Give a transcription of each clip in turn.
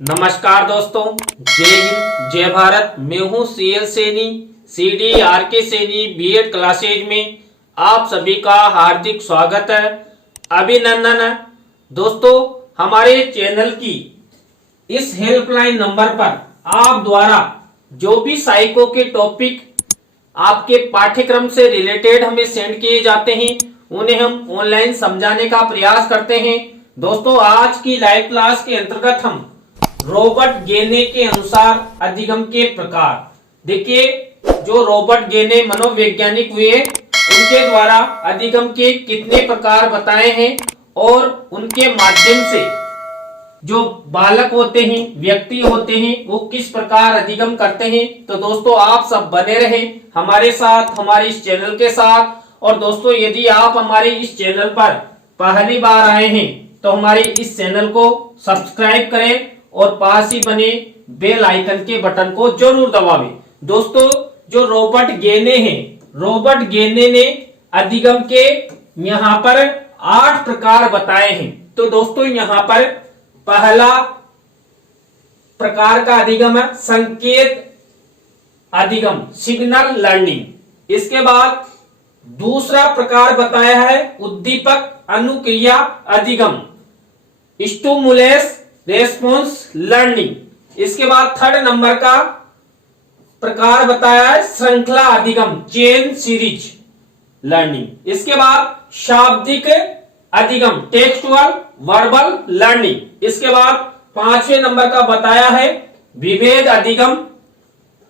नमस्कार दोस्तों, जय हिंद जय भारत। मैं हूं CL Saini, CD RK Saini BEd classes में आप सभी का हार्दिक स्वागत है, अभिनंदन है। दोस्तों, हमारे चैनल की इस हेल्पलाइन नंबर पर आप द्वारा जो भी साइको के टॉपिक आपके पाठ्यक्रम से रिलेटेड हमें सेंड किए जाते हैं, उन्हें हम ऑनलाइन समझाने का प्रयास करते हैं। दोस्तों, आज की लाइव क्लास के अंतर्गत हम रॉबर्ट गेने के अनुसार अधिगम के प्रकार, देखिए जो रॉबर्ट गेने मनोवैज्ञानिक हुए, उनके द्वारा अधिगम के कितने प्रकार बताए हैं और उनके माध्यम से जो बालक होते हैं, व्यक्ति होते हैं, वो किस प्रकार अधिगम करते हैं। तो दोस्तों, आप सब बने रहें हमारे साथ, हमारे इस चैनल के साथ। और दोस्तों, यदि आप हमारे इस चैनल पर पहली बार आए हैं तो हमारे इस चैनल को सब्सक्राइब करें और पास ही बने बेल आइकन के बटन को जरूर दबावें। दोस्तों, जो रॉबर्ट गेने हैं, रॉबर्ट गेने ने अधिगम के यहाँ पर 8 प्रकार बताए हैं। तो दोस्तों, यहाँ पर पहला प्रकार का अधिगम है संकेत अधिगम, सिग्नल लर्निंग। इसके बाद दूसरा प्रकार बताया है उद्दीपक अनुक्रिया अधिगम, स्टिमुलस रेस्पॉन्स लर्निंग। इसके बाद थर्ड नंबर का प्रकार बताया है श्रृंखला अधिगम, चेन सीरीज लर्निंग। इसके बाद शाब्दिक अधिगम, टेक्सुअल वर्बल लर्निंग। इसके बाद 5वें नंबर का बताया है विभेद अधिगम।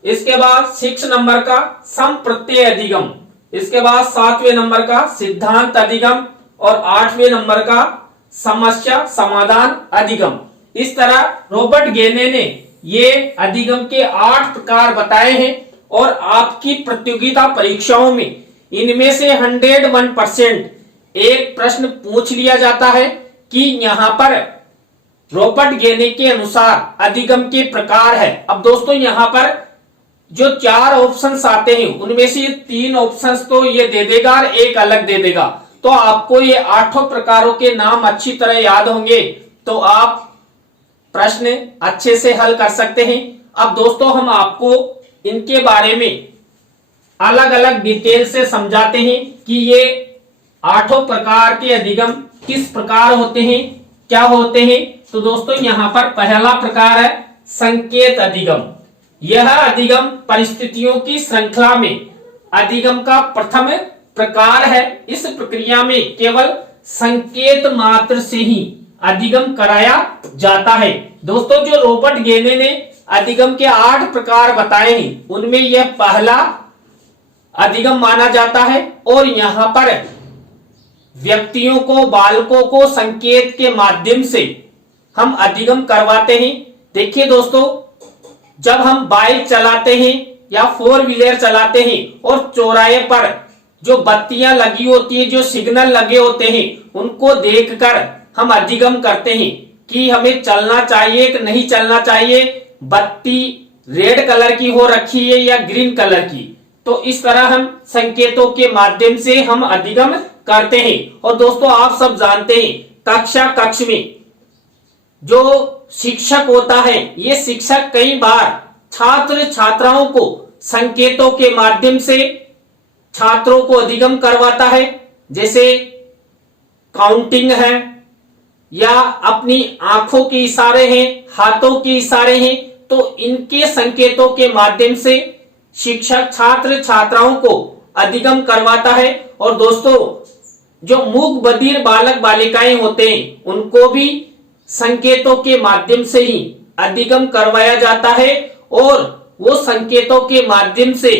इसके बाद 6 नंबर का संप्रत्यय अधिगम। इसके बाद 7वें नंबर का सिद्धांत अधिगम और 8वें नंबर का समस्या समाधान अधिगम। इस तरह रॉबर्ट गेने ने ये अधिगम के 8 प्रकार बताए हैं और आपकी प्रतियोगिता परीक्षाओं में इनमें से 101% एक प्रश्न पूछ लिया जाता है कि यहाँ पर रॉबर्ट गेने के अनुसार अधिगम के प्रकार है। अब दोस्तों, यहाँ पर जो 4 ऑप्शंस आते हैं, उनमें से 3 ऑप्शंस तो ये दे देगा और एक अलग दे देगा। तो आपको ये 8 प्रकारों के नाम अच्छी तरह याद होंगे तो आप प्रश्न अच्छे से हल कर सकते हैं। अब दोस्तों, हम आपको इनके बारे में अलग अलग डिटेल से समझाते हैं कि ये 8 प्रकार के अधिगम किस प्रकार होते हैं, क्या होते हैं। तो दोस्तों, यहाँ पर पहला प्रकार है संकेत अधिगम। यह अधिगम परिस्थितियों की श्रृंखला में अधिगम का प्रथम प्रकार है। इस प्रक्रिया में केवल संकेत मात्र से ही अधिगम कराया जाता है। दोस्तों, जो रॉबर्ट गेने ने अधिगम के 8 प्रकार बताए हैं, उनमें यह पहला अधिगम माना जाता है। और यहाँ पर व्यक्तियों को, बालकों को संकेत के माध्यम से हम अधिगम करवाते हैं। देखिए दोस्तों, जब हम बाइक चलाते हैं या 4 व्हीलर चलाते हैं और चौराहे पर जो बत्तियां लगी होती है, जो सिग्नल लगे होते हैं, उनको देखकर हम अधिगम करते हैं कि हमें चलना चाहिए कि नहीं चलना चाहिए, बत्ती रेड कलर की हो रखी है या ग्रीन कलर की। तो इस तरह हम संकेतों के माध्यम से हम अधिगम करते हैं। और दोस्तों, आप सब जानते हैं कक्ष में जो शिक्षक होता है, ये शिक्षक कई बार छात्र छात्राओं को संकेतों के माध्यम से छात्रों को अधिगम करवाता है। जैसे काउंटिंग है या अपनी आंखों के इशारे हैं, हाथों के इशारे हैं, तो इनके संकेतों के माध्यम से शिक्षक छात्र छात्राओं को अधिगम करवाता है। और दोस्तों, जो मूक बधिर बालक बालिकाएं होते हैं, उनको भी संकेतों के माध्यम से ही अधिगम करवाया जाता है और वो संकेतों के माध्यम से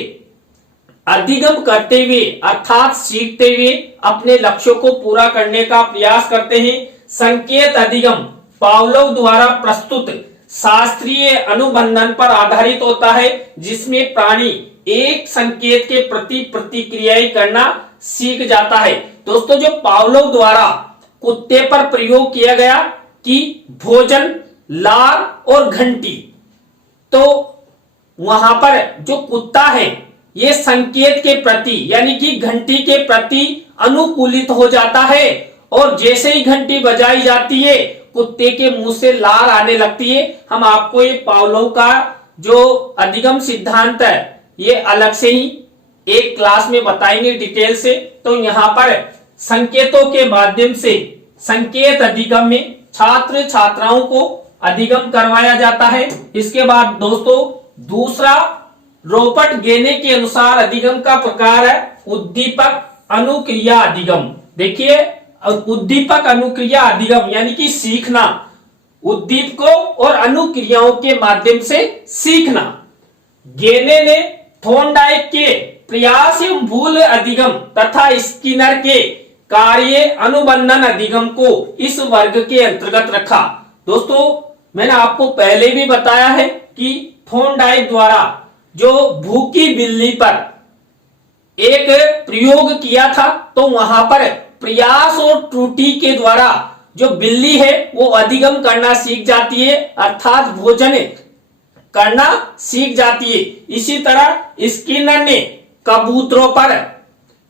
अधिगम करते हुए अर्थात सीखते हुए अपने लक्ष्यों को पूरा करने का प्रयास करते हैं। संकेत अधिगम पावलोव द्वारा प्रस्तुत शास्त्रीय अनुबंधन पर आधारित होता है, जिसमें प्राणी एक संकेत के प्रति प्रतिक्रियाएं करना सीख जाता है। दोस्तों, जो पावलोव द्वारा कुत्ते पर प्रयोग किया गया कि भोजन, लार और घंटी, तो वहां पर जो कुत्ता है ये संकेत के प्रति यानी कि घंटी के प्रति अनुकूलित हो जाता है और जैसे ही घंटी बजाई जाती है कुत्ते के मुंह से लार आने लगती है। हम आपको ये पावलोव का जो अधिगम सिद्धांत है ये अलग से ही एक क्लास में बताएंगे डिटेल से। तो यहाँ पर संकेतों के माध्यम से संकेत अधिगम में छात्र छात्राओं को अधिगम करवाया जाता है। इसके बाद दोस्तों दूसरा रॉबर्ट गेने के अनुसार अधिगम का प्रकार है उद्दीपक अनुक्रिया अधिगम। देखिए उद्दीपक अनुक्रिया अधिगम यानी कि सीखना, उद्दीपकों और अनुक्रियाओं के माध्यम से सीखना। गेने ने थॉर्नडाइक के प्रयास एवं भूल अधिगम तथा स्किनर के कार्य अनुबंधन अधिगम को इस वर्ग के अंतर्गत रखा। दोस्तों मैंने आपको पहले भी बताया है कि थॉर्नडाइक द्वारा जो भूखी बिल्ली पर एक प्रयोग किया था, तो वहां पर प्रयास और त्रुटि के द्वारा जो बिल्ली है वो अधिगम करना सीख जाती है, अर्थात भोजन करना सीख जाती है। इसी तरह स्किनर ने कबूतरों पर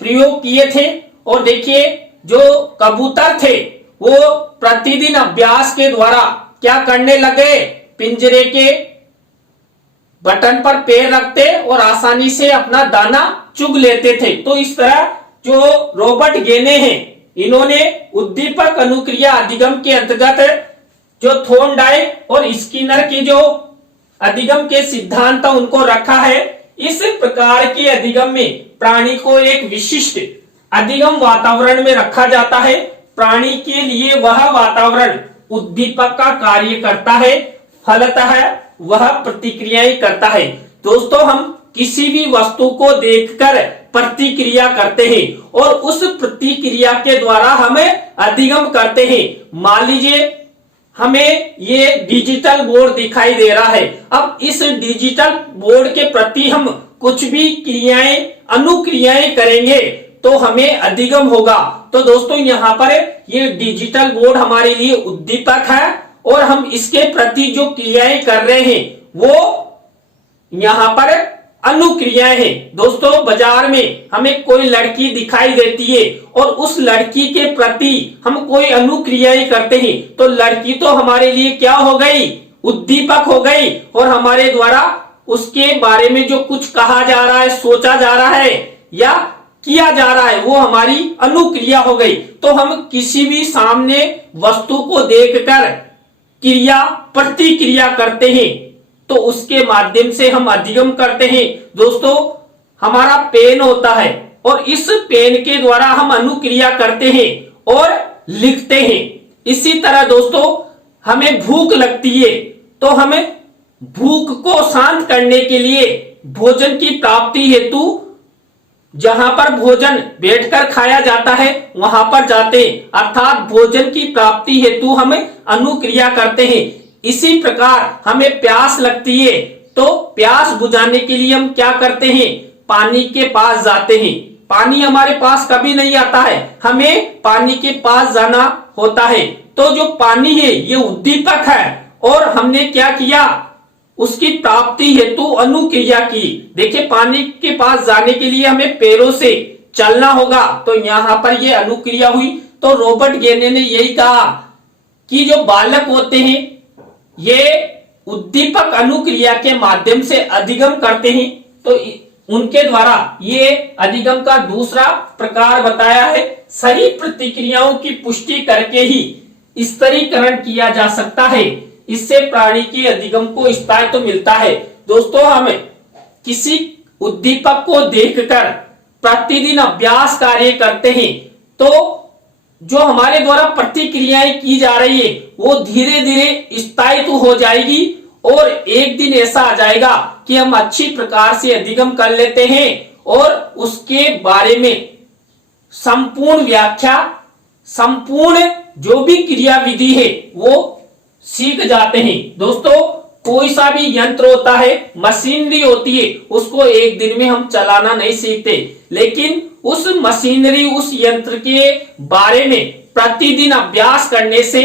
प्रयोग किए थे और देखिए जो कबूतर थे वो प्रतिदिन अभ्यास के द्वारा क्या करने लगे, पिंजरे के बटन पर पैर रखते और आसानी से अपना दाना चुग लेते थे। तो इस तरह जो रॉबर्ट गेने हैं इन्होंने उद्दीपक अनुक्रिया अधिगम के अंतर्गत जो थॉर्नडाइक और स्किनर की जो अधिगम के सिद्धांत उनको रखा है। इस प्रकार के अधिगम में प्राणी को एक विशिष्ट अधिगम वातावरण में रखा जाता है। प्राणी के लिए वह वातावरण उद्दीपक का कार्य करता है, फलतः वह प्रतिक्रियाएं करता है। दोस्तों हम किसी भी वस्तु को देखकर प्रतिक्रिया करते हैं और उस प्रतिक्रिया के द्वारा हमें अधिगम करते हैं। मान लीजिए हमें ये डिजिटल बोर्ड दिखाई दे रहा है, अब इस डिजिटल बोर्ड के प्रति हम कुछ भी क्रियाएं अनुक्रियाएं करेंगे तो हमें अधिगम होगा। तो दोस्तों यहाँ पर ये डिजिटल बोर्ड हमारे लिए उद्दीपक है और हम इसके प्रति जो क्रियाएं कर रहे हैं वो यहाँ पर अनुक्रियाएं हैं। दोस्तों बाजार में हमें कोई लड़की दिखाई देती है और उस लड़की के प्रति हम कोई अनुक्रियाएं करते हैं तो लड़की तो हमारे लिए क्या हो गई, उद्दीपक हो गई और हमारे द्वारा उसके बारे में जो कुछ कहा जा रहा है, सोचा जा रहा है या किया जा रहा है वो हमारी अनुक्रिया हो गई। तो हम किसी भी सामने वस्तु को देखकर क्रिया प्रतिक्रिया करते हैं तो उसके माध्यम से हम अधिगम करते हैं। दोस्तों हमारा पेन होता है और इस पेन के द्वारा हम अनुक्रिया करते हैं और लिखते हैं। इसी तरह दोस्तों हमें भूख लगती है तो हमें भूख को शांत करने के लिए भोजन की प्राप्ति हेतु जहां पर भोजन बैठकर खाया जाता है वहां पर जाते हैं, अर्थात भोजन की प्राप्ति हेतु हमें अनुक्रिया करते हैं। इसी प्रकार हमें प्यास लगती है तो प्यास बुझाने के लिए हम क्या करते हैं, पानी के पास जाते हैं। पानी हमारे पास कभी नहीं आता है, हमें पानी के पास जाना होता है। तो जो पानी है ये उद्दीपक है और हमने क्या किया, उसकी प्राप्ति हेतु अनुक्रिया की। देखिए पानी के पास जाने के लिए हमें पैरों से चलना होगा तो यहाँ पर ये अनुक्रिया हुई। तो रॉबर्ट गेने ने यही कहा कि जो बालक होते हैं ये उद्दीपक अनुक्रिया के माध्यम से अधिगम करते हैं। तो उनके द्वारा ये अधिगम का दूसरा प्रकार बताया है। सही प्रतिक्रियाओं की पुष्टि करके ही स्तरीकरण किया जा सकता है, इससे प्राणी के अधिगम को स्थायित्व मिलता है। दोस्तों हम किसी उद्दीपक को देखकर प्रतिदिन अभ्यास कार्य करते हैं तो जो हमारे द्वारा प्रतिक्रियाएं की जा रही है वो धीरे धीरे स्थायित्व हो जाएगी और एक दिन ऐसा आ जाएगा कि हम अच्छी प्रकार से अधिगम कर लेते हैं और उसके बारे में संपूर्ण व्याख्या, संपूर्ण जो भी क्रियाविधि है वो सीख जाते हैं। दोस्तों कोई सा भी यंत्र होता है, मशीनरी होती है, उसको एक दिन में हम चलाना नहीं सीखते, लेकिन उस मशीनरी, उस यंत्र के बारे में प्रतिदिन अभ्यास करने से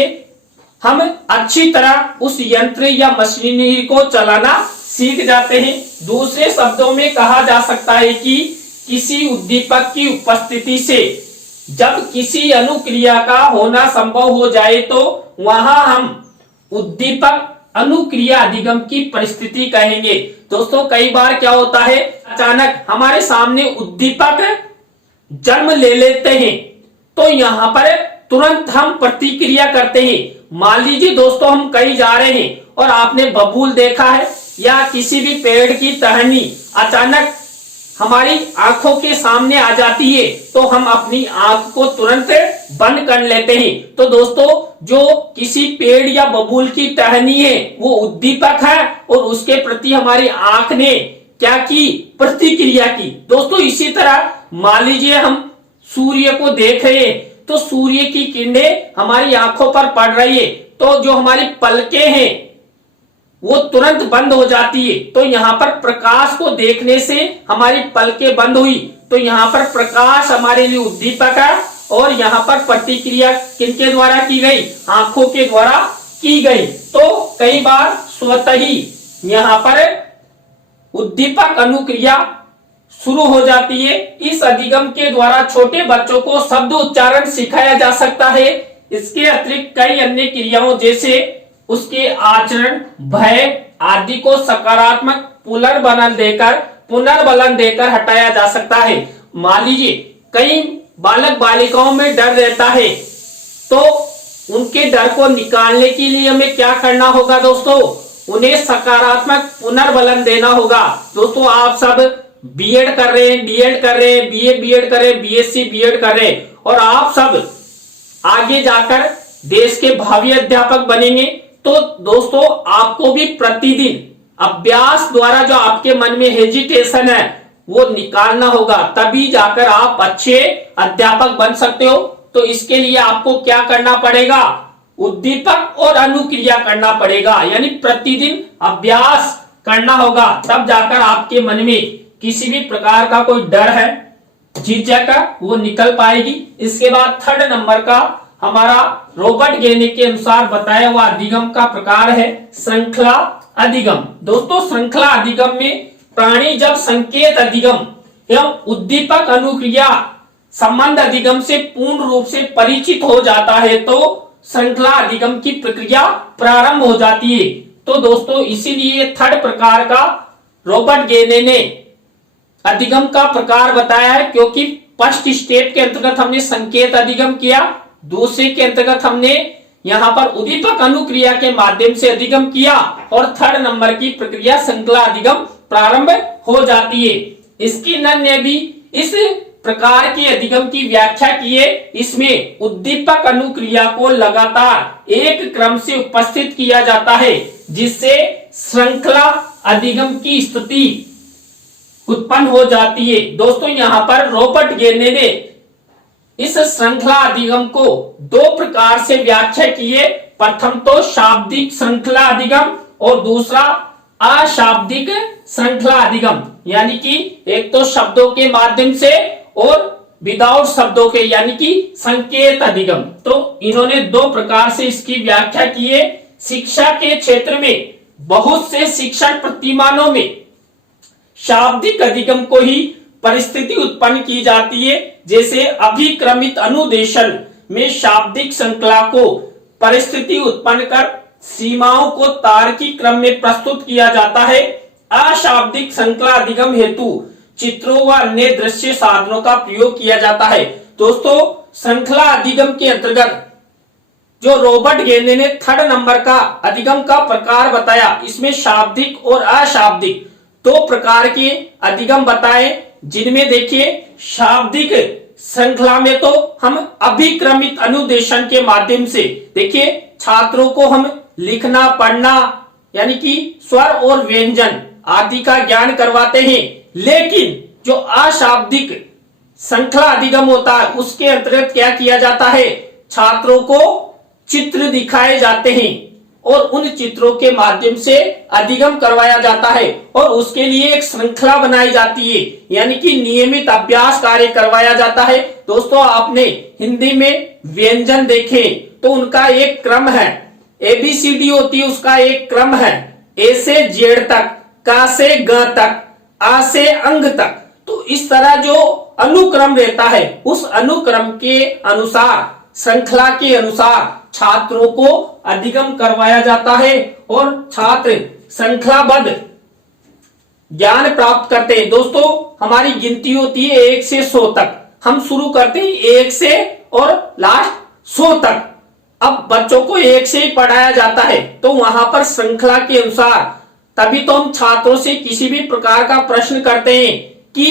हम अच्छी तरह उस यंत्र या मशीनरी को चलाना सीख जाते हैं। दूसरे शब्दों में कहा जा सकता है कि किसी उद्दीपक की उपस्थिति से जब किसी अनुक्रिया का होना संभव हो जाए तो वहां हम उद्दीपक अनुक्रिया अधिगम की परिस्थिति कहेंगे। दोस्तों कई बार क्या होता है, अचानक हमारे सामने उद्दीपक जन्म ले लेते हैं, तो यहां पर तुरंत हम प्रतिक्रिया करते हैं। मान लीजिए दोस्तों हम कहीं जा रहे हैं और आपने बबूल देखा है या किसी भी पेड़ की टहनी अचानक हमारी आंखों के सामने आ जाती है, तो हम अपनी आंख को तुरंत बंद कर लेते हैं। तो दोस्तों जो किसी पेड़ या बबूल की टहनी है वो उद्दीपक है और उसके प्रति हमारी आंख ने क्या की, प्रतिक्रिया की। दोस्तों इसी तरह मान लीजिए हम सूर्य को देख रहे हैं, तो सूर्य की किरणें हमारी आंखों पर पड़ रही है, तो जो हमारी पलकें हैं वो तुरंत बंद हो जाती है। तो यहाँ पर प्रकाश को देखने से हमारी पलकें बंद हुई, तो यहाँ पर प्रकाश हमारे लिए उद्दीपक है और यहाँ पर प्रतिक्रिया किनके द्वारा की गई, आंखों के द्वारा की गई। तो कई बार स्वतः ही यहाँ पर उद्दीपक अनुक्रिया शुरू हो जाती है। इस अधिगम के द्वारा छोटे बच्चों को शब्द उच्चारण सिखाया जा सकता है। इसके अतिरिक्त कई अन्य क्रियाओं जैसे उसके आचरण, भय आदि को सकारात्मक पुनर्बलन देकर हटाया जा सकता है। मान लीजिए कई बालक बालिकाओं में डर रहता है, तो उनके डर को निकालने के लिए हमें क्या करना होगा दोस्तों, उन्हें सकारात्मक पुनर्बलन देना होगा। दोस्तों आप सब बीएड कर रहे हैं, डीएड कर रहे हैं, बीए बीएड कर रहे हैं, बीएससी बीएड कर रहे हैं और आप सब आगे जाकर देश के भावी अध्यापक बनेंगे। तो दोस्तों आपको भी प्रतिदिन अभ्यास द्वारा जो आपके मन में हेजिटेशन है वो निकालना होगा, तभी जाकर आप अच्छे अध्यापक बन सकते हो। तो इसके लिए आपको क्या करना पड़ेगा, उद्दीपक और अनुक्रिया करना पड़ेगा, यानी प्रतिदिन अभ्यास करना होगा, तब जाकर आपके मन में किसी भी प्रकार का कोई डर है, झिझक है, वो निकल पाएगी। इसके बाद थर्ड नंबर का हमारा रॉबर्ट गेने के अनुसार बताया हुआ अधिगम का प्रकार है श्रृंखला अधिगम। दोस्तों श्रृंखला अधिगम में प्राणी जब संकेत अधिगम एवं उद्दीपक अनुक्रिया संबंध अधिगम से पूर्ण रूप से परिचित हो जाता है, तो श्रृंखला अधिगम की प्रक्रिया प्रारंभ हो जाती है। तो दोस्तों इसीलिए थर्ड प्रकार का रॉबर्ट गेने ने अधिगम का प्रकार बताया है, क्योंकि फर्स्ट स्टेप के अंतर्गत हमने संकेत अधिगम किया, दूसरे के अंतर्गत हमने यहाँ पर उद्दीपक अनुक्रिया के माध्यम से अधिगम किया और थर्ड नंबर की प्रक्रिया श्रृंखला अधिगम प्रारंभ हो जाती है। स्किनर ने भी इस प्रकार के अधिगम की व्याख्या की है। इसमें उद्दीपक अनुक्रिया को लगातार एक क्रम से उपस्थित किया जाता है, जिससे श्रृंखला अधिगम की स्थिति उत्पन्न हो जाती है। दोस्तों यहाँ पर रॉबर्ट गेने ने इस श्रृंखला अधिगम को दो प्रकार से व्याख्या की है। प्रथम तो शाब्दिक श्रृंखला अधिगम और दूसरा अशाब्दिक श्रृंखला अधिगम, यानी कि एक तो शब्दों के माध्यम से और विदाउट शब्दों के, यानी कि संकेत अधिगम। तो इन्होंने दो प्रकार से इसकी व्याख्या की है। शिक्षा के क्षेत्र में बहुत से शिक्षण प्रतिमानों में शाब्दिक अधिगम को ही परिस्थिति उत्पन्न की जाती है, जैसे अभिक्रमित अनुदेशन में शाब्दिक श्रृंखला को परिस्थिति उत्पन्न कर सीमाओं को तार्किक क्रम में प्रस्तुत किया जाता है। अशाब्दिक श्रृंखला अधिगम हेतु चित्रों व अन्य दृश्य साधनों का प्रयोग किया जाता है। दोस्तों श्रृंखला अधिगम के अंतर्गत जो रॉबर्ट गेने ने थर्ड नंबर का अधिगम का प्रकार बताया, इसमें शाब्दिक और अशाब्दिक दो प्रकार के अधिगम बताए, जिनमें देखिए शाब्दिक श्रृंखला में तो हम अभिक्रमित अनुदेशन के माध्यम से देखिए छात्रों को हम लिखना पढ़ना यानी कि स्वर और व्यंजन आदि का ज्ञान करवाते हैं। लेकिन जो अशाब्दिक श्रृंखला अधिगम होता है उसके अंतर्गत क्या किया जाता है, छात्रों को चित्र दिखाए जाते हैं और उन चित्रों के माध्यम से अधिगम करवाया जाता है और उसके लिए एक श्रृंखला बनाई जाती है, यानी कि नियमित अभ्यास कार्य करवाया जाता है। दोस्तों आपने हिंदी में व्यंजन देखे तो उनका एक क्रम है, एबीसीडी होती है उसका एक क्रम है, ए से जेड तक, का से ग तक, आ से अंग तक। तो इस तरह जो अनुक्रम रहता है उस अनुक्रम के अनुसार, श्रृंखला के अनुसार छात्रों को अधिगम करवाया जाता है और छात्र श्रृंखलाबद्ध ज्ञान प्राप्त करते हैं। दोस्तों हमारी गिनती होती है 1 से 100 तक, हम शुरू करते हैं 1 से और लास्ट 100 तक। अब बच्चों को 1 से ही पढ़ाया जाता है, तो वहां पर श्रृंखला के अनुसार तभी तो हम छात्रों से किसी भी प्रकार का प्रश्न करते हैं कि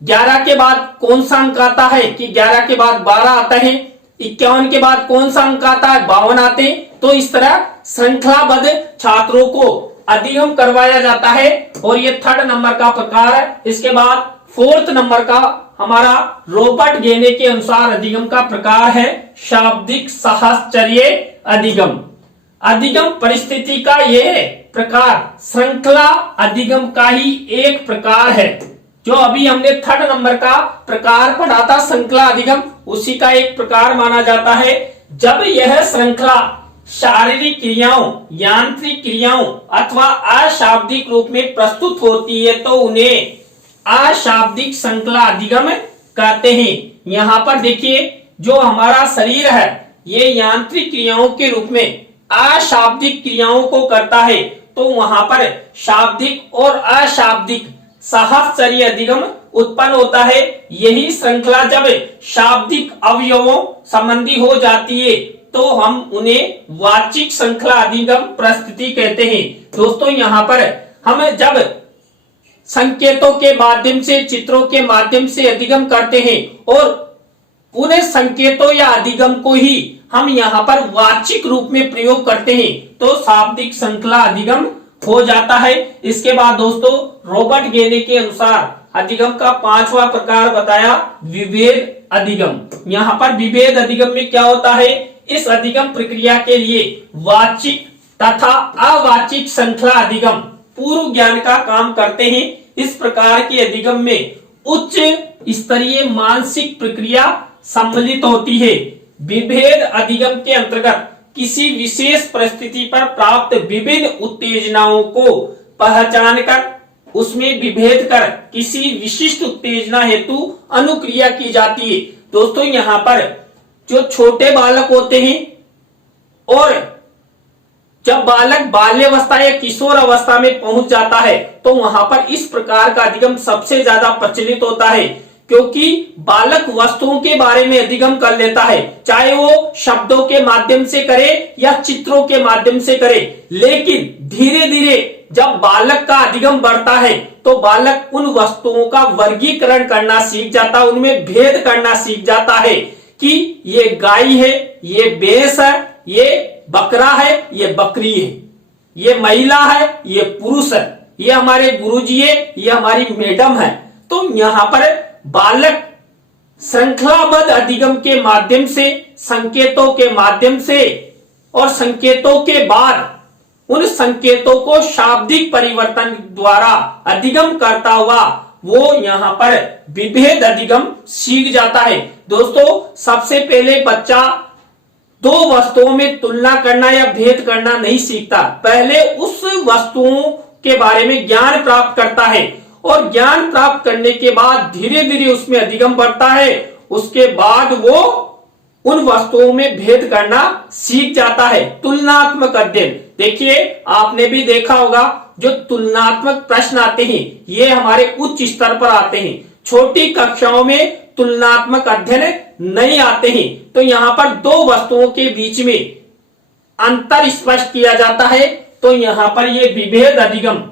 11 के बाद कौन सा अंक आता है, कि 11 के बाद 12 आता है, 51 के बाद कौन सा अंक आता है, 52 आते हैं। तो इस तरह श्रृंखलाबद्ध छात्रों को अधिगम करवाया जाता है और ये 3rd नंबर का प्रकार है। इसके बाद 4th नंबर का हमारा रॉबर्ट गेने के अनुसार अधिगम का प्रकार है शाब्दिक साहचर्य अधिगम। अधिगम परिस्थिति का यह प्रकार श्रृंखला अधिगम का ही एक प्रकार है। जो अभी हमने 3rd नंबर का प्रकार पढ़ा था श्रृंखला अधिगम, उसी का एक प्रकार माना जाता है। जब यह श्रृंखला शारीरिक क्रियाओं, यांत्रिक क्रियाओं अथवा अशाब्दिक रूप में प्रस्तुत होती है तो उन्हें अशाब्दिक श्रृंखला अधिगम कहते हैं। यहाँ पर देखिए जो हमारा शरीर है ये यांत्रिक क्रियाओं के रूप में अशाब्दिक क्रियाओं को करता है, तो वहां पर शाब्दिक और अशाब्दिक साहचर्य अधिगम उत्पन्न होता है। यही श्रृंखला जब शाब्दिक अवयवों संबंधी हो जाती है तो हम उन्हें वाचिक श्रृंखला अधिगम प्रस्तुति कहते हैं। दोस्तों यहाँ पर हम जब संकेतों के माध्यम से, चित्रों के माध्यम से अधिगम करते हैं और उन्हें संकेतों या अधिगम को ही हम यहाँ पर वाचिक रूप में प्रयोग करते हैं तो शाब्दिक श्रृंखला अधिगम हो जाता है। इसके बाद दोस्तों रॉबर्ट गेने के अनुसार अधिगम का 5वां प्रकार बताया विभेद अधिगम। यहाँ पर विभेद अधिगम में क्या होता है, इस अधिगम प्रक्रिया के लिए वाचिक तथा अवाचिक श्रृंखला अधिगम पूर्व ज्ञान का काम करते हैं। इस प्रकार के अधिगम में उच्च स्तरीय मानसिक प्रक्रिया सम्मिलित होती है। विभेद अधिगम के अंतर्गत किसी विशेष परिस्थिति पर प्राप्त विभिन्न उत्तेजनाओं को पहचान कर उसमें विभेद कर किसी विशिष्ट उत्तेजना हेतु अनुक्रिया की जाती है। दोस्तों यहाँ पर जो छोटे बालक होते हैं और जब बालक बाल्यावस्था या किशोर अवस्था में पहुंच जाता है तो वहां पर इस प्रकार का अधिगम सबसे ज्यादा प्रचलित होता है, क्योंकि बालक वस्तुओं के बारे में अधिगम कर लेता है, चाहे वो शब्दों के माध्यम से करे या चित्रों के माध्यम से करे। लेकिन धीरे धीरे जब बालक का अधिगम बढ़ता है तो बालक उन वस्तुओं का वर्गीकरण करना सीख जाता है, उनमें भेद करना सीख जाता है कि ये गाय है, ये भैंस है, ये बकरा है, ये बकरी है, ये महिला है, ये पुरुष है, ये हमारे गुरुजी है, ये हमारी मैडम है। तो यहाँ पर बालक श्रृंखलाबद्ध अधिगम के माध्यम से, संकेतों के माध्यम से और संकेतों के बाद उन संकेतों को शाब्दिक परिवर्तन द्वारा अधिगम करता हुआ वो यहाँ पर विभेद अधिगम सीख जाता है। दोस्तों सबसे पहले बच्चा दो वस्तुओं में तुलना करना या भेद करना नहीं सीखता, पहले उस वस्तुओं के बारे में ज्ञान प्राप्त करता है और ज्ञान प्राप्त करने के बाद धीरे धीरे उसमें अधिगम बढ़ता है। उसके बाद वो उन वस्तुओं में भेद करना सीख जाता है। तुलनात्मक अध्ययन, देखिए आपने भी देखा होगा जो तुलनात्मक प्रश्न आते हैं ये हमारे उच्च स्तर पर आते हैं, छोटी कक्षाओं में तुलनात्मक अध्ययन नहीं आते हैं। तो यहाँ पर दो वस्तुओं के बीच में अंतर स्पष्ट किया जाता है, तो यहाँ पर ये विभेद अधिगम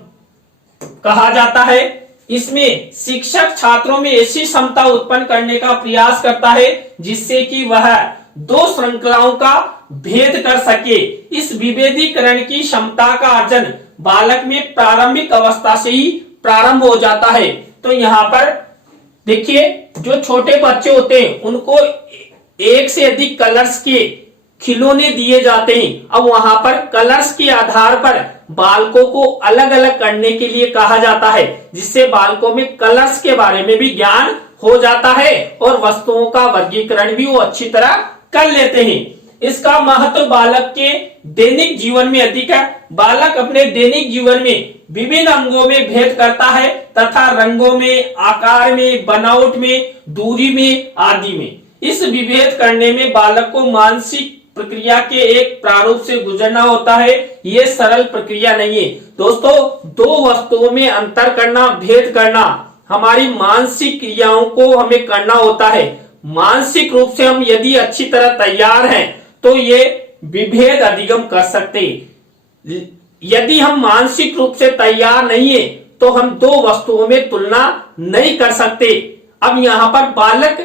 कहा जाता है। इसमें शिक्षक छात्रों में ऐसी क्षमता उत्पन्न करने का प्रयास करता है जिससे कि वह दो श्रृंखलाओं का भेद कर सके। इस विभेदीकरण की क्षमता का अर्जन बालक में प्रारंभिक अवस्था से ही प्रारंभ हो जाता है। तो यहाँ पर देखिए जो छोटे बच्चे होते हैं उनको एक से अधिक कलर्स के खिलौने दिए जाते हैं। अब वहां पर कलर्स के आधार पर बालकों को अलग अलग करने के लिए कहा जाता है, जिससे बालकों में कलर्स के बारे में भी ज्ञान हो जाता है और वस्तुओं का वर्गीकरण भी वो अच्छी तरह कर लेते हैं। इसका महत्व बालक के दैनिक जीवन में अधिक है। बालक अपने दैनिक जीवन में विभिन्न अंगों में भेद करता है तथा रंगों में, आकार में, बनावट में, दूरी में आदि में। इस विभेद करने में बालक को मानसिक प्रक्रिया के एक प्रारूप से गुजरना होता है। ये सरल प्रक्रिया नहीं है दोस्तों। दो वस्तुओं में अंतर करना, भेद करना हमारी मानसिक क्रियाओं को हमें करना होता है। मानसिक रूप से हम यदि अच्छी तरह तैयार हैं तो ये विभेद अधिगम कर सकते। यदि हम मानसिक रूप से तैयार नहीं है तो हम दो वस्तुओं में तुलना नहीं कर सकते। अब यहाँ पर बालक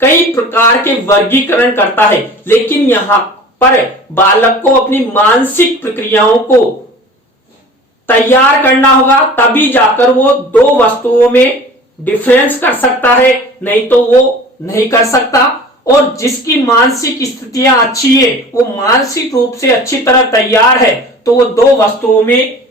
कई प्रकार के वर्गीकरण करता है, लेकिन यहाँ पर बालक को अपनी मानसिक प्रक्रियाओं को तैयार करना होगा, तभी जाकर वो दो वस्तुओं में डिफरेंस कर सकता है, नहीं तो वो नहीं कर सकता। और जिसकी मानसिक स्थितियां अच्छी है, वो मानसिक रूप से अच्छी तरह तैयार है, तो वो दो वस्तुओं में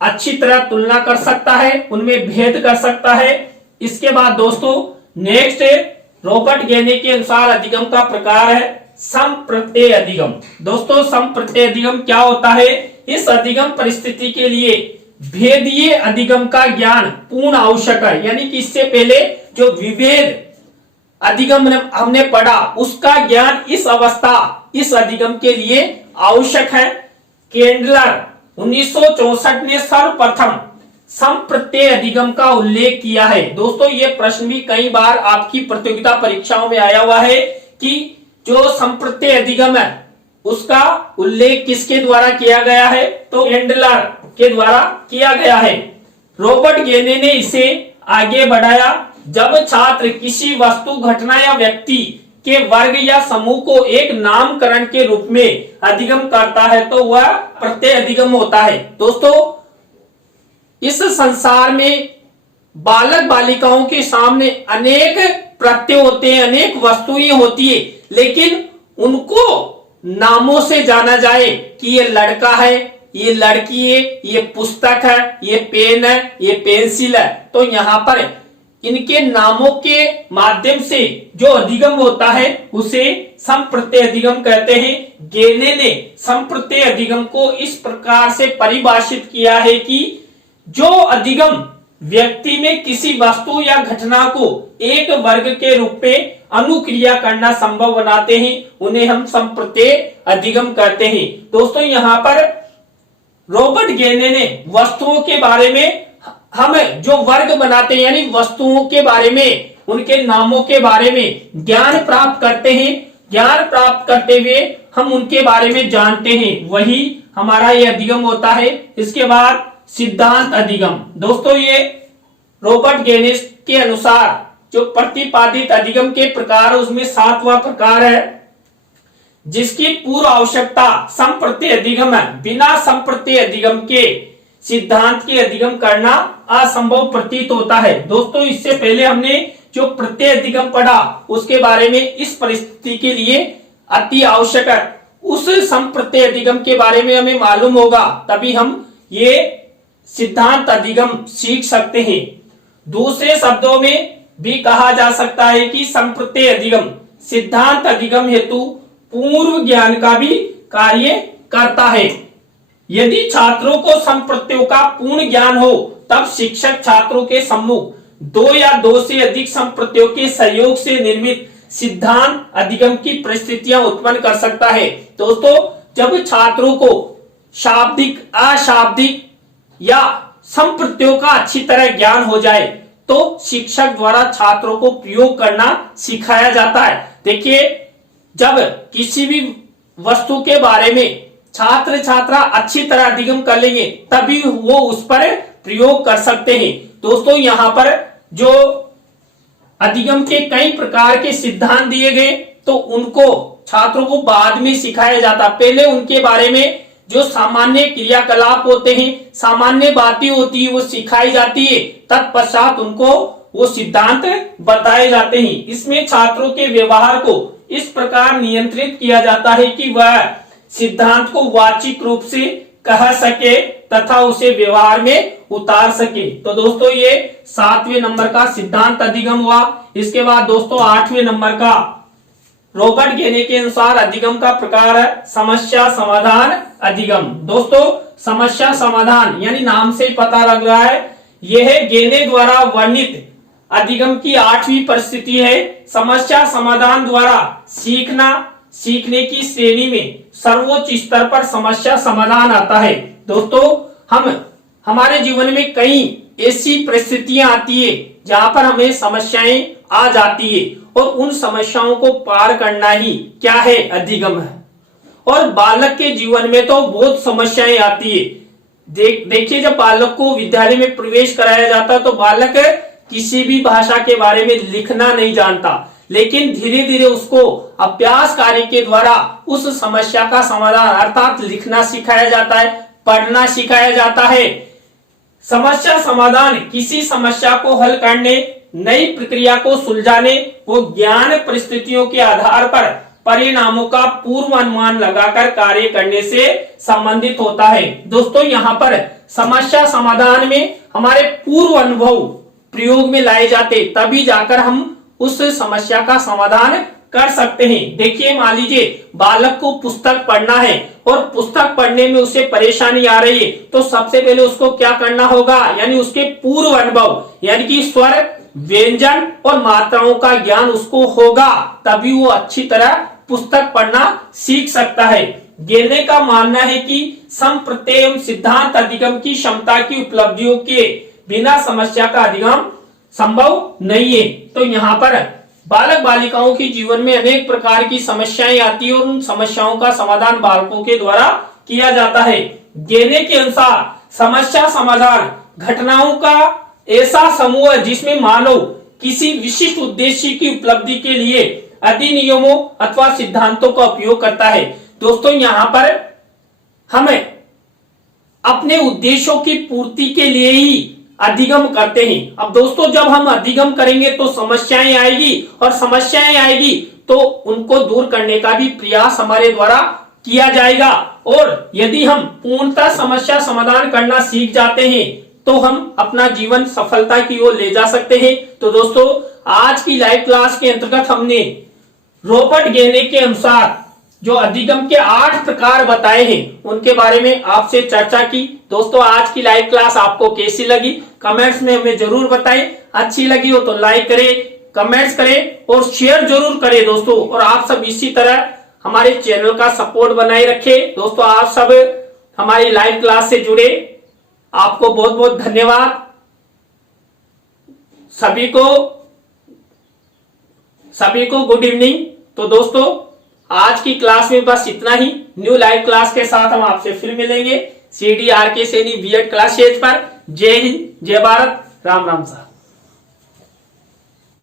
अच्छी तरह तुलना कर सकता है, उनमें भेद कर सकता है। इसके बाद दोस्तों नेक्स्ट है रॉबर्ट गेने के अनुसार अधिगम का प्रकार है संप्रत्यय अधिगम। दोस्तों संप्रत्यय अधिगम क्या होता है? इस अधिगम परिस्थिति के लिए भेदीय अधिगम का ज्ञान पूर्ण आवश्यक है। यानी कि इससे पहले जो विभेद अधिगम हमने पढ़ा, उसका ज्ञान इस अवस्था, इस अधिगम के लिए आवश्यक है। केंडलर 1964 ने सर्वप्रथम संप्रत्यय अधिगम का उल्लेख किया है। दोस्तों ये प्रश्न भी कई बार आपकी प्रतियोगिता परीक्षाओं में आया हुआ है कि जो संप्रत्यय अधिगम है उसका उल्लेख किसके द्वारा किया गया है? तो केंडलर के द्वारा किया गया है। रॉबर्ट गेने ने इसे आगे बढ़ाया। जब छात्र किसी वस्तु, घटना या व्यक्ति के वर्ग या समूह को एक नामकरण के रूप में अधिगम करता है तो वह प्रत्यय अधिगम होता है। दोस्तों इस संसार में बालक बालिकाओं के सामने अनेक प्रत्यय होते हैं, अनेक वस्तुएं होती है, लेकिन उनको नामों से जाना जाए कि ये लड़का है, ये लड़की है, ये पुस्तक है, ये पेन है, ये पेंसिल है, तो यहाँ पर इनके नामों के माध्यम से जो अधिगम होता है उसे संप्रत्यय अधिगम कहते हैं। गेने ने संप्रत्यय अधिगम को इस प्रकार से परिभाषित किया है कि जो अधिगम व्यक्ति में किसी वस्तु या घटना को एक वर्ग के रूप में अनुक्रिया करना संभव बनाते हैं, उन्हें हम संप्रत्यय अधिगम कहते हैं। दोस्तों यहाँ पर रॉबर्ट गेने ने वस्तुओं के बारे में हम जो वर्ग बनाते हैं, यानी वस्तुओं के बारे में, उनके नामों के बारे में ज्ञान प्राप्त करते हैं। ज्ञान प्राप्त करते हुए हम उनके बारे में जानते हैं, वही हमारा ये अधिगम होता है। इसके बाद सिद्धांत अधिगम। दोस्तों ये रॉबर्ट गेने के अनुसार जो प्रतिपादित अधिगम के प्रकार, उसमें 7वां प्रकार है, जिसकी पूर्व आवश्यकता संप्रत्यय अधिगम है। बिना संप्रत्यय अधिगम के सिद्धांत के अधिगम करना असंभव प्रतीत होता है। दोस्तों इससे पहले हमने जो प्रत्यय अधिगम पढ़ा उसके बारे में इस परिस्थिति के लिए अति आवश्यक है। उस संप्रत्यय अधिगम के बारे में हमें मालूम होगा, तभी हम ये सिद्धांत अधिगम सीख सकते हैं। दूसरे शब्दों में भी कहा जा सकता है कि संप्रत्यय अधिगम सिद्धांत अधिगम हेतु पूर्व ज्ञान का भी कार्य करता है। यदि छात्रों को संप्रत्ययों का पूर्ण ज्ञान हो तब शिक्षक छात्रों के सम्मुख दो या दो से अधिक संप्रत्ययों के सहयोग से निर्मित सिद्धांत अधिगम की परिस्थितियां उत्पन्न कर सकता है। दोस्तों जब छात्रों को शाब्दिक, अशाब्दिक या संप्रत्ययों का अच्छी तरह ज्ञान हो जाए तो शिक्षक द्वारा छात्रों को प्रयोग करना सिखाया जाता है। देखिए जब किसी भी वस्तु के बारे में छात्र छात्रा अच्छी तरह अधिगम कर लेंगे तभी वो उस पर प्रयोग कर सकते हैं। दोस्तों यहाँ पर जो अधिगम के कई प्रकार के सिद्धांत दिए गए तो उनको छात्रों को बाद में सिखाया जाता। पहले उनके बारे में जो सामान्य क्रियाकलाप होते हैं, सामान्य बातें होती है, वो सिखाई जाती है। तत्पश्चात उनको वो सिद्धांत बताए जाते हैं। इसमें छात्रों के व्यवहार को इस प्रकार नियंत्रित किया जाता है कि वह सिद्धांत को वाचिक रूप से कह सके तथा उसे व्यवहार में उतार सके। तो दोस्तों ये 7वें नंबर का सिद्धांत अधिगम हुआ। इसके बाद दोस्तों 8वें नंबर का रॉबर्ट गेने के अनुसार अधिगम का प्रकार है समस्या समाधान अधिगम। दोस्तों समस्या समाधान यानी नाम से ही पता लग रहा है, यह गेने द्वारा वर्णित अधिगम की 8वीं परिस्थिति है। समस्या समाधान द्वारा सीखना, सीखने की श्रेणी में सर्वोच्च स्तर पर समस्या समाधान आता है। दोस्तों, हमारे जीवन में कई ऐसी परिस्थितियां आती है जहां पर हमें समस्याएं आ जाती है और उन समस्याओं को पार करना ही क्या है, अधिगम है। और बालक के जीवन में तो बहुत समस्याएं आती है। देखिए, जब बालक को विद्यालय में प्रवेश कराया जाता है तो बालक किसी भी भाषा के बारे में लिखना नहीं जानता, लेकिन धीरे धीरे उसको अभ्यास कार्य के द्वारा उस समस्या का समाधान अर्थात लिखना सिखाया जाता है, पढ़ना सिखाया जाता है। समस्या समाधान किसी समस्या को हल करने, नई प्रक्रिया को सुलझाने वो ज्ञान परिस्थितियों के आधार पर परिणामों का पूर्व अनुमान लगाकर कार्य करने से संबंधित होता है। दोस्तों, यहाँ पर समस्या समाधान में हमारे पूर्व अनुभव प्रयोग में लाए जाते, तभी जाकर हम उस समस्या का समाधान कर सकते हैं। देखिए, मान लीजिए बालक को पुस्तक पढ़ना है और पुस्तक पढ़ने में उसे परेशानी आ रही है, तो सबसे पहले उसको क्या करना होगा, यानी उसके पूर्व अनुभव यानी कि स्वर, व्यंजन और मात्राओं का ज्ञान उसको होगा, तभी वो अच्छी तरह पुस्तक पढ़ना सीख सकता है। गेने का मानना है कि संप्रत्यय एवं सिद्धांत अधिगम की क्षमता की उपलब्धियों के बिना समस्या का अधिगम संभव नहीं है। तो यहाँ पर बालक बालिकाओं के जीवन में अनेक प्रकार की समस्याएं आती है और उन समस्याओं का समाधान बालकों के द्वारा किया जाता है। गेने के अनुसार समस्या समाधान घटनाओं का ऐसा समूह है जिसमें मानव किसी विशिष्ट उद्देश्य की उपलब्धि के लिए अधिनियमों अथवा सिद्धांतों का उपयोग करता है। दोस्तों, यहाँ पर हमें अपने उद्देश्यों की पूर्ति के लिए ही अधिगम करते हैं। अब दोस्तों, जब हम अधिगम करेंगे तो समस्याएं आएगी और समस्याएं आएगी तो उनको दूर करने का भी प्रयास हमारे द्वारा किया जाएगा। और यदि हम पूर्णतः समस्या समाधान करना सीख जाते हैं तो हम अपना जीवन सफलता की ओर ले जा सकते हैं। तो दोस्तों, आज की लाइव क्लास के अंतर्गत हमने रॉबर्ट गेने के अनुसार जो अधिगम के 8 प्रकार बताए हैं उनके बारे में आपसे चर्चा की। दोस्तों, आज की लाइव क्लास आपको कैसी लगी कमेंट्स में हमें जरूर बताएं। अच्छी लगी हो तो लाइक करें, कमेंट्स करें और शेयर जरूर करें दोस्तों। और आप सब इसी तरह हमारे चैनल का सपोर्ट बनाए रखें। दोस्तों, आप सब हमारी लाइव क्लास से जुड़े, आपको बहुत बहुत धन्यवाद। सभी को गुड इवनिंग। तो दोस्तों, आज की क्लास में बस इतना ही। न्यू लाइव क्लास के साथ हम आपसे फिर मिलेंगे CDRK सैनी B.Ed क्लासेज पर। जय हिंद, जय भारत, राम राम साहब।